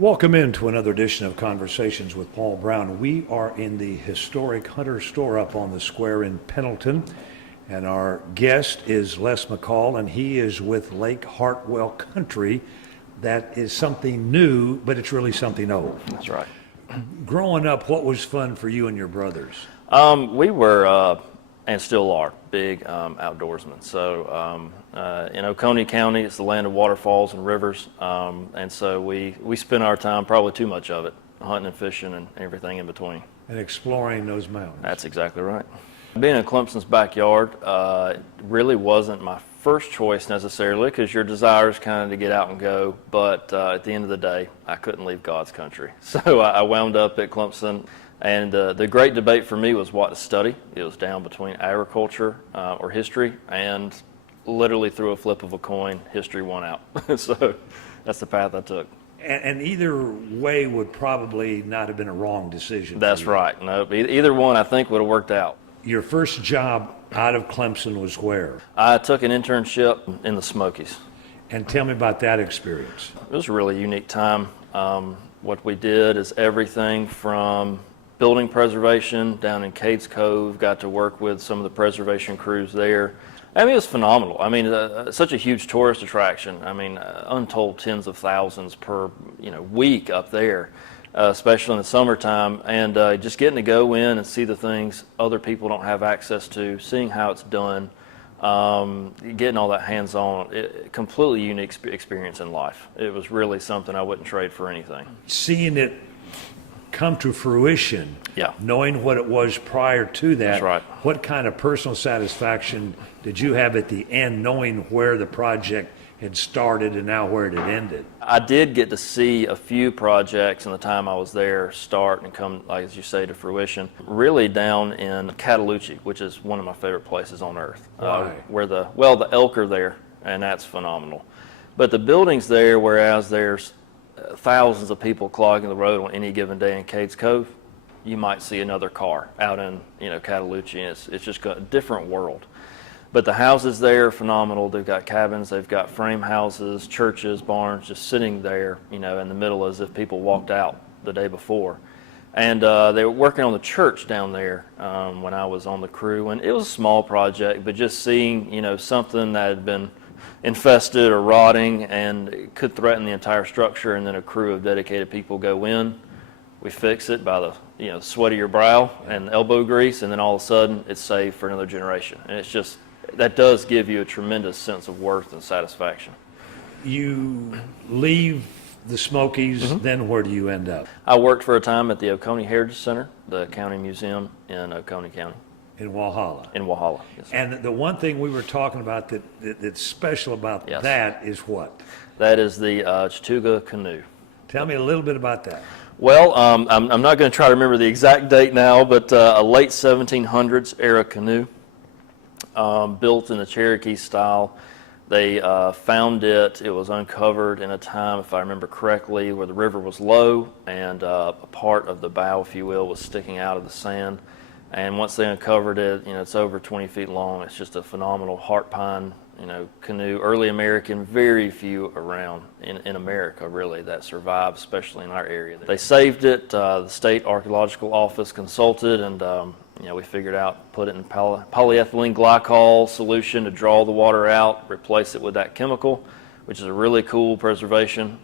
Welcome into another edition of Conversations with Paul Brown. We are in the historic Hunter store up on the square in Pendleton, and our guest is Les McCall, and he is with Lake Hartwell Country. That is something new, but it's really something old. That's right. Growing up, what was fun for you and your brothers? We were, and still are, big outdoorsmen. So in Oconee County, it's the land of waterfalls and rivers, and so we spend our time, probably too much of it, hunting and fishing and everything in between. And exploring those mountains. That's exactly right. Being in Clemson's backyard really wasn't my first choice necessarily, because your desire is kind of to get out and go, but at the end of the day, I couldn't leave God's country. So I wound up at Clemson. And the great debate for me was what to study. It was down between agriculture or history, and literally through a flip of a coin, history won out. So that's the path I took. And either way would probably not have been a wrong decision. That's right. No, either one I think would have worked out. Your first job out of Clemson was where? I took an internship in the Smokies. And tell me about that experience. It was a really unique time. What we did is everything from building preservation down in Cades Cove, got to work with some of the preservation crews there. I mean, it was phenomenal. I mean, such a huge tourist attraction. I mean, untold tens of thousands per week up there, especially in the summertime. And just getting to go in and see the things other people don't have access to, seeing how it's done, getting all that hands-on, completely unique experience in life. It was really something I wouldn't trade for anything. Seeing it come to fruition, knowing what it was prior to that, that's right. What kind of personal satisfaction did you have at the end, knowing where the project had started and now where it had ended? I did get to see a few projects in the time I was there start and come, like as you say, to fruition. Really down in Cataloochee, which is one of my favorite places on earth. Where the elk are there, and that's phenomenal. But the buildings there, whereas there's thousands of people clogging the road on any given day in Cades Cove, you might see another car out in Cataloochee, and it's just got a different world. But the houses there are phenomenal. They've got cabins, they've got frame houses, churches, barns, just sitting there, in the middle as if people walked out the day before. And they were working on the church down there when I was on the crew, and it was a small project, but just seeing something that had been infested or rotting and could threaten the entire structure, and then a crew of dedicated people go in, we fix it by the sweat of your brow and elbow grease, and then all of a sudden it's saved for another generation. And it's just, that does give you a tremendous sense of worth and satisfaction. You leave the Smokies, then where do you end up? I worked for a time at the Oconee Heritage Center, the county museum in Oconee County. In Walhalla. In Walhalla, yes. And the one thing we were talking about that's special about that is what? That is the Kouga Canoe. Tell me a little bit about that. Well, I'm not going to try to remember the exact date now, but a late 1700s era canoe built in the Cherokee style. They found it. It was uncovered in a time, if I remember correctly, where the river was low and a part of the bow, if you will, was sticking out of the sand. And once they uncovered it, it's over 20 feet long. It's just a phenomenal heart pine, canoe. Early American, very few around in America, really, that survived, especially in our area. They saved it. The state archaeological office consulted, and we figured out, put it in polyethylene glycol solution to draw the water out, replace it with that chemical, which is a really cool preservation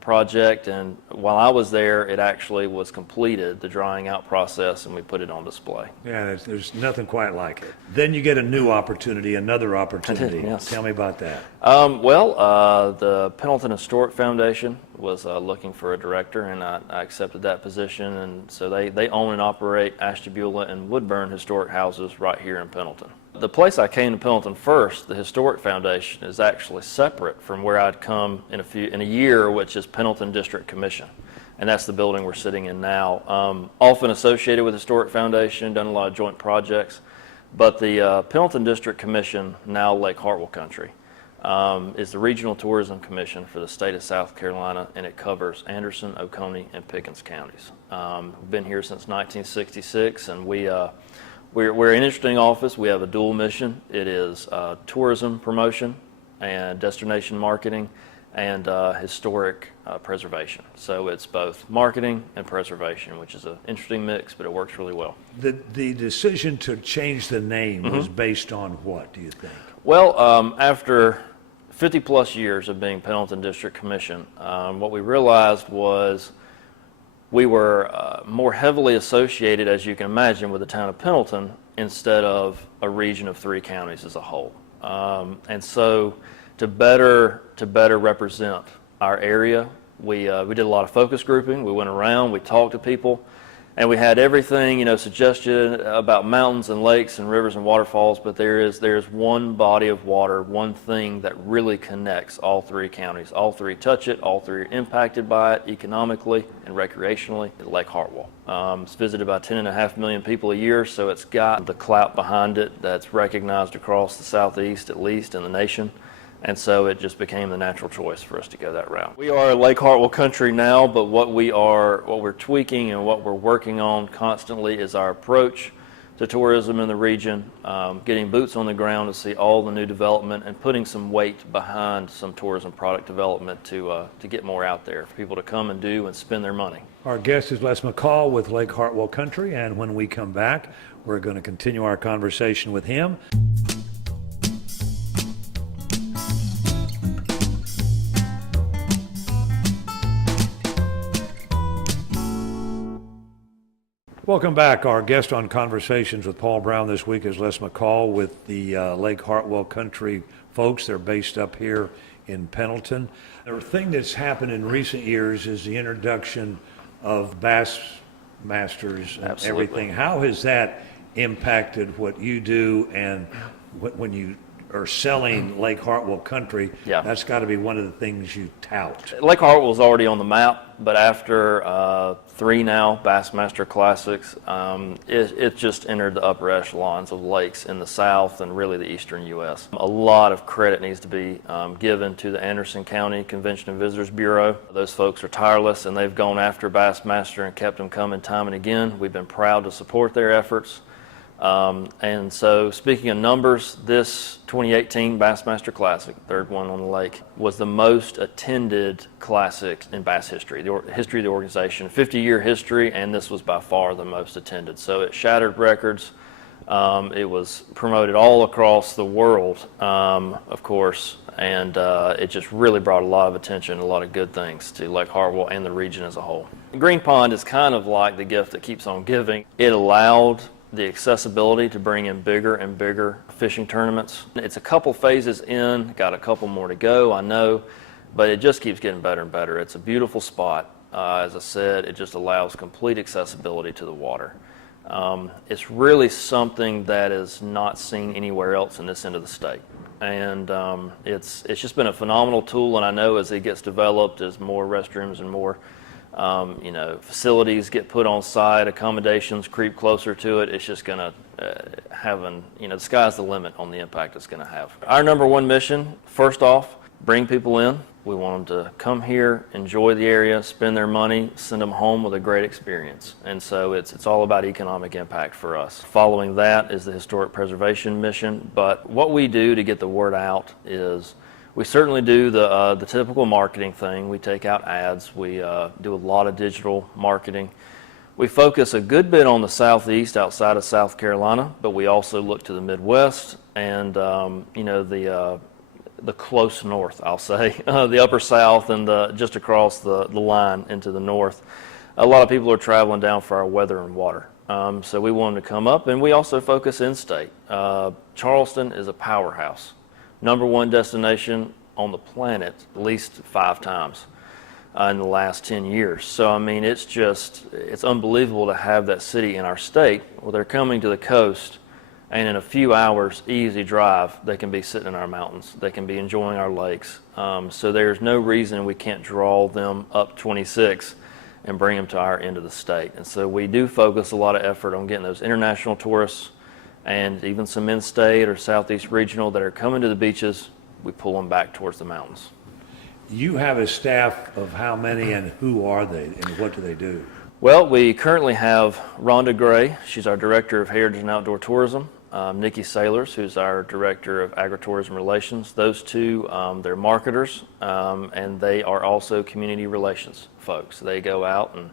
project. And while I was there, it actually was completed, the drying out process, and we put it on display. Yeah, there's nothing quite like it. Then you get a new opportunity, another opportunity. Yes. Tell me about that. The Pendleton Historic Foundation was looking for a director, and I accepted that position. And so they own and operate Ashtabula and Woodburn historic houses right here in Pendleton. The place I came to Pendleton first, the Historic Foundation, is actually separate from where I'd come in a year, which is Pendleton District Commission. And that's the building we're sitting in now. Often associated with Historic Foundation, done a lot of joint projects. But the Pendleton District Commission, now Lake Hartwell Country, is the Regional Tourism Commission for the state of South Carolina, and it covers Anderson, Oconee, and Pickens counties. We've been here since 1966, and we're an interesting office. We have a dual mission. It is tourism promotion and destination marketing, and historic preservation. So it's both marketing and preservation, which is an interesting mix, but it works really well. The decision to change the name was based on what, do you think? Well, after 50 plus years of being Pendleton District Commission, what we realized was we were more heavily associated, as you can imagine, with the town of Pendleton instead of a region of 3 counties as a whole. And so to better represent our area, we did a lot of focus grouping. We went around, we talked to people, and we had everything, suggested about mountains and lakes and rivers and waterfalls, but there's one body of water, one thing that really connects all 3 counties. All 3 touch it, all 3 are impacted by it economically and recreationally. Lake Hartwell. It's visited by 10.5 million people a year, so it's got the clout behind it that's recognized across the southeast, at least in the nation. And so it just became the natural choice for us to go that route. We are Lake Hartwell country now, but what we're tweaking and what we're working on constantly is our approach to tourism in the region, getting boots on the ground to see all the new development and putting some weight behind some tourism product development to get more out there for people to come and do and spend their money. Our guest is Les McCall with Lake Hartwell Country, and when we come back, we're going to continue our conversation with him. Welcome back. Our guest on Conversations with Paul Brown this week is Les McCall with the Lake Hartwell Country folks. They're based up here in Pendleton. The thing that's happened in recent years is the introduction of Bass Masters and Absolutely. everything. How has that impacted what you do, and when you are selling Lake Hartwell Country? Yeah. That's got to be one of the things you tout. Lake Hartwell's already on the map, but after 3 now Bassmaster Classics, it just entered the upper echelons of lakes in the south and really the eastern U.S. A lot of credit needs to be given to the Anderson County Convention and Visitors Bureau. Those folks are tireless, and they've gone after Bassmaster and kept them coming time and again. We've been proud to support their efforts. And so, speaking of numbers, this 2018 Bassmaster Classic, third one on the lake, was the most attended classic in bass history, the history of the organization, 50-year history, and this was by far the most attended. So it shattered records. It was promoted all across the world, of course, and it just really brought a lot of attention, a lot of good things to Lake Hartwell and the region as a whole. Green Pond is kind of like the gift that keeps on giving. It allowed the accessibility to bring in bigger and bigger fishing tournaments. It's a couple phases in, got a couple more to go, I know, but it just keeps getting better and better. It's a beautiful spot. As I said, it just allows complete accessibility to the water. It's really something that is not seen anywhere else in this end of the state. And it's just been a phenomenal tool, and I know as it gets developed, as more restrooms and more facilities get put on site, accommodations creep closer to it, it's just going to the sky's the limit on the impact it's going to have. Our number one mission, first off, bring people in. We want them to come here, enjoy the area, spend their money, send them home with a great experience. And so it's all about economic impact for us. Following that is the historic preservation mission. But what we do to get the word out is we certainly do the typical marketing thing. We take out ads. We do a lot of digital marketing. We focus a good bit on the southeast outside of South Carolina, but we also look to the Midwest and the close north, I'll say, the upper south and just across the line into the north. A lot of people are traveling down for our weather and water. So we want them to come up, and we also focus in-state. Charleston is a powerhouse. Number one destination on the planet at least 5 times in the last 10 years. So, I mean, it's unbelievable to have that city in our state. Well, they're coming to the coast, and in a few hours, easy drive, they can be sitting in our mountains. They can be enjoying our lakes. So there's no reason we can't draw them up 26 and bring them to our end of the state. And so we do focus a lot of effort on getting those international tourists and even some in-state or southeast regional that are coming to the beaches. We pull them back towards the mountains. You have a staff of how many, and who are they, and what do they do? Well, we currently have Rhonda Gray. She's our Director of Heritage and Outdoor Tourism. Nikki Sailors, who's our Director of Agritourism Relations. Those two, they're marketers, and they are also community relations folks. They go out and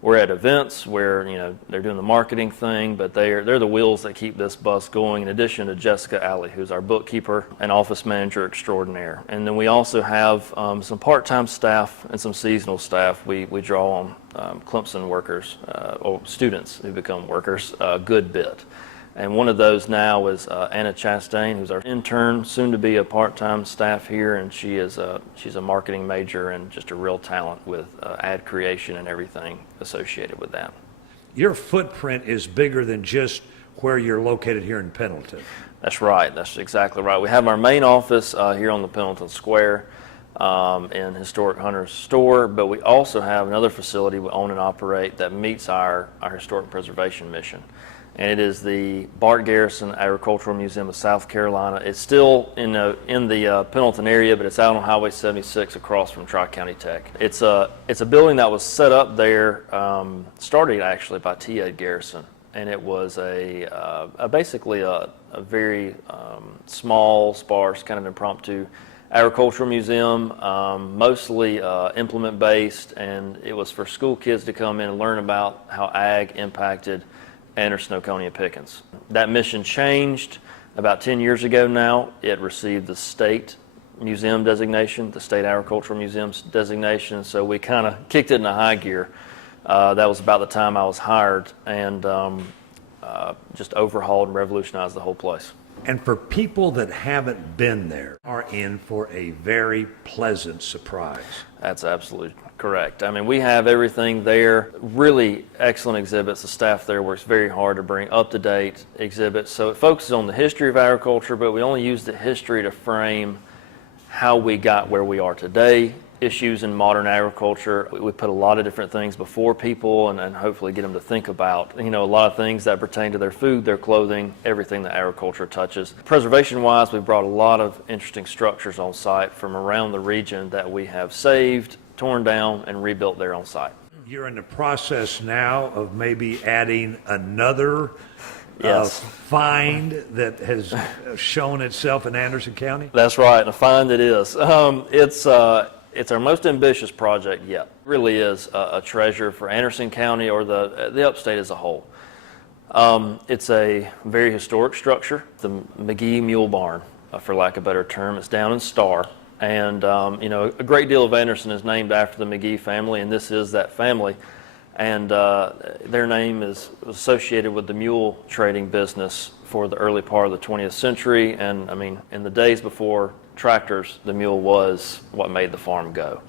we're at events where, they're doing the marketing thing, but they're the wheels that keep this bus going, in addition to Jessica Alley, who's our bookkeeper and office manager extraordinaire. And then we also have some part-time staff and some seasonal staff. We draw on Clemson workers, or students who become workers, a good bit. And one of those now is Anna Chastain, who's our intern, soon to be a part-time staff here, and she's a marketing major and just a real talent with ad creation and everything associated with that. Your footprint is bigger than just where you're located here in Pendleton. That's right. That's exactly right. We have our main office here on the Pendleton Square in Historic Hunter's store, but we also have another facility we own and operate that meets our historic preservation mission. And it is the Bart Garrison Agricultural Museum of South Carolina. It's still in the Pendleton area, but it's out on Highway 76 across from Tri-County Tech. It's a building that was set up there, started actually by T. Ed Garrison, and it was basically a very small, sparse, kind of impromptu agricultural museum, mostly implement-based, and it was for school kids to come in and learn about how ag impacted Anderson, Oconee, and Pickens. That mission changed about 10 years ago now. It received the state museum designation, the state agricultural museum's designation, so we kind of kicked it into high gear. That was about the time I was hired, and just overhauled and revolutionized the whole place. And for people that haven't been there, are in for a very pleasant surprise. That's absolutely correct. I mean, we have everything there, really excellent exhibits. The staff there works very hard to bring up-to-date exhibits. So it focuses on the history of agriculture, but we only use the history to frame how we got where we are today, issues in modern agriculture. We put a lot of different things before people and hopefully get them to think about, a lot of things that pertain to their food, their clothing, everything that agriculture touches. Preservation-wise, we brought a lot of interesting structures on site from around the region that we have saved, torn down, and rebuilt there on site. You're in the process now of maybe adding another Yes. find that has shown itself in Anderson County? That's right, and a find it is. It's our most ambitious project yet. It really is a treasure for Anderson County or the upstate as a whole. It's a very historic structure, the McGee Mule Barn, for lack of a better term. It's down in Starr. And, a great deal of Anderson is named after the McGee family, and this is that family. And their name is associated with the mule trading business for the early part of the 20th century. And, in the days before tractors, the mule was what made the farm go,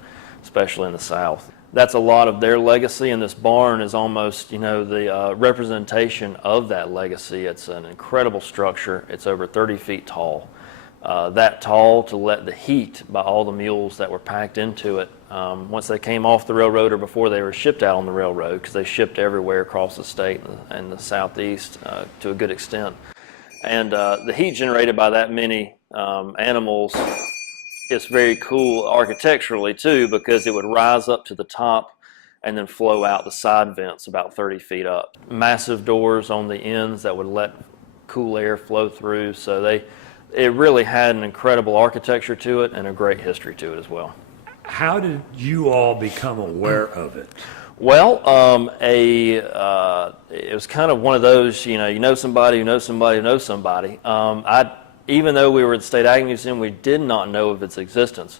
especially in the South. That's a lot of their legacy, and this barn is almost, the representation of that legacy. It's an incredible structure. It's over 30 feet tall. That tall to let the heat by all the mules that were packed into it once they came off the railroad or before they were shipped out on the railroad, because they shipped everywhere across the state and the southeast to a good extent. And the heat generated by that many animals is very cool architecturally too, because it would rise up to the top and then flow out the side vents about 30 feet up. Massive doors on the ends that would let cool air flow through. So it really had an incredible architecture to it and a great history to it as well. How did you all become aware of it? Well, it was kind of one of those, you know somebody who knows somebody who knows somebody. Even though we were at the State Ag Museum, we did not know of its existence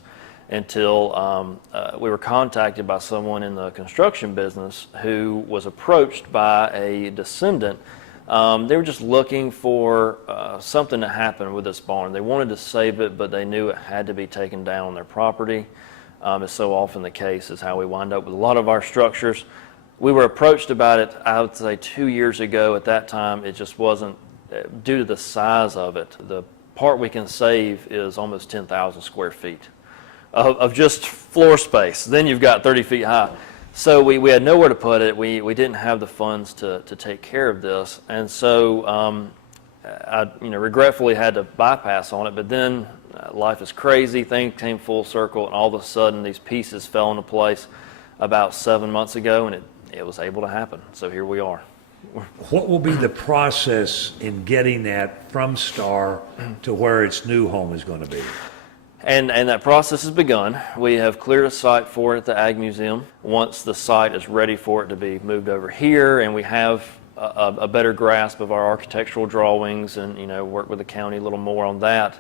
until we were contacted by someone in the construction business who was approached by a descendant. They were just looking for something to happen with this barn. They wanted to save it, but they knew it had to be taken down on their property. As so often the case is how we wind up with a lot of our structures. We were approached about it, I would say 2 years ago. At that time, it just wasn't, due to the size of it, the part we can save is almost 10,000 square feet of just floor space. Then you've got 30 feet high. So we had nowhere to put it. We didn't have the funds to take care of this. And so I regretfully had to bypass on it. But then life is crazy. Things came full circle, and all of a sudden these pieces fell into place about 7 months ago, and it was able to happen. So here we are. What will be the process in getting that from Star to where its new home is going to be? And that process has begun. We have cleared a site for it at the Ag Museum. Once the site is ready for it to be moved over here, and we have a better grasp of our architectural drawings, and work with the county a little more on that,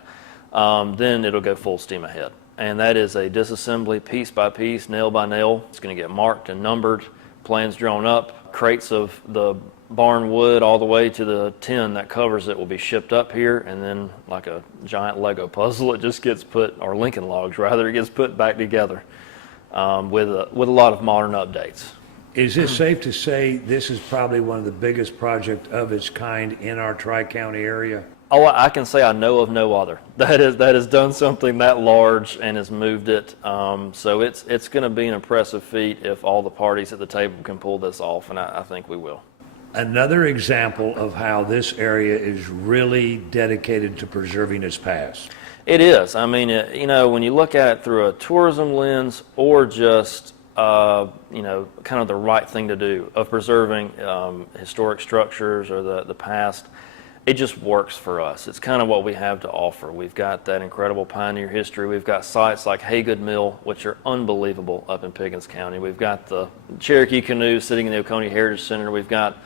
then it'll go full steam ahead. And that is a disassembly, piece by piece, nail by nail. It's going to get marked and numbered, plans drawn up, crates of the barn wood all the way to the tin that covers it will be shipped up here, and then like a giant Lego puzzle, it just gets put, or Lincoln Logs rather, it gets put back together with a lot of modern updates. Is it safe to say this is probably one of the biggest projects of its kind in our Tri-County area? Oh, I can say I know of no other that has done something that large and has moved it. So it's going to be an impressive feat if all the parties at the table can pull this off, and I think we will. Another example of how this area is really dedicated to preserving its past. It is. I mean, when you look at it through a tourism lens or just, kind of the right thing to do of preserving historic structures or the past, it just works for us. It's kind of what we have to offer. We've got that incredible pioneer history. We've got sites like Haygood Mill, which are unbelievable up in Pickens County. We've got the Cherokee Canoe sitting in the Oconee Heritage Center. We've got,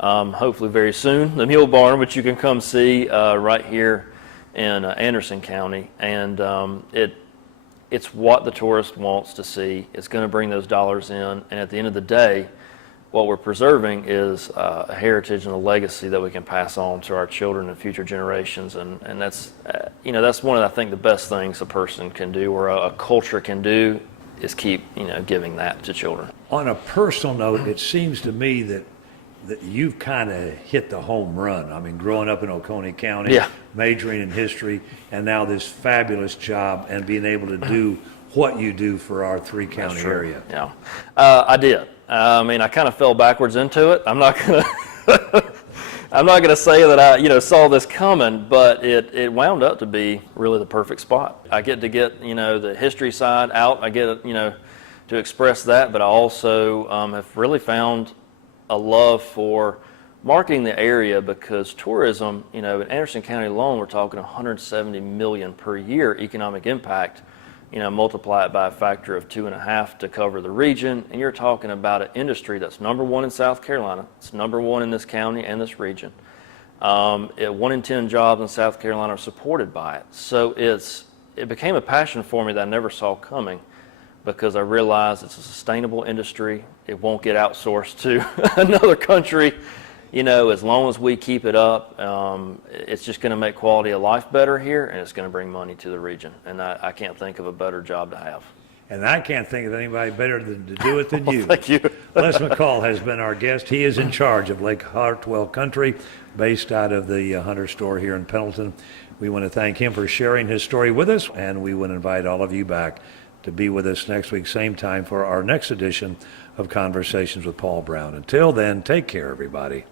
hopefully very soon, the Mule Barn, which you can come see right here in Anderson County. And it's what the tourist wants to see. It's going to bring those dollars in. And at the end of the day, what we're preserving is a heritage and a legacy that we can pass on to our children and future generations, and that's that's one of, I think, the best things a person can do or a culture can do is keep giving that to children. On a personal note, it seems to me that you've kind of hit the home run. I mean, growing up in Oconee County, yeah, majoring in history, and now this fabulous job and being able to do what you do for our three-county area. Yeah, I did. I mean, I kind of fell backwards into it. I'm not gonna say that I saw this coming, but it wound up to be really the perfect spot. I get the history side out. I get to express that, but I also have really found a love for marketing the area, because tourism, in Anderson County alone, we're talking 170 million per year economic impact. Multiply it by a factor of 2.5 to cover the region, and you're talking about an industry that's #1 in South Carolina. It's #1 in this county and this region. 1 in 10 jobs in South Carolina are supported by it. So it became a passion for me that I never saw coming, because I realized it's a sustainable industry. It won't get outsourced to another country. As long as we keep it up, it's just going to make quality of life better here, and it's going to bring money to the region. And I can't think of a better job to have. And I can't think of anybody better to do it than you. Thank you. Les McCall has been our guest. He is in charge of Lake Hartwell Country, based out of the Hunter Store here in Pendleton. We want to thank him for sharing his story with us, and we want to invite all of you back to be with us next week, same time, for our next edition of Conversations with Paul Brown. Until then, take care, everybody.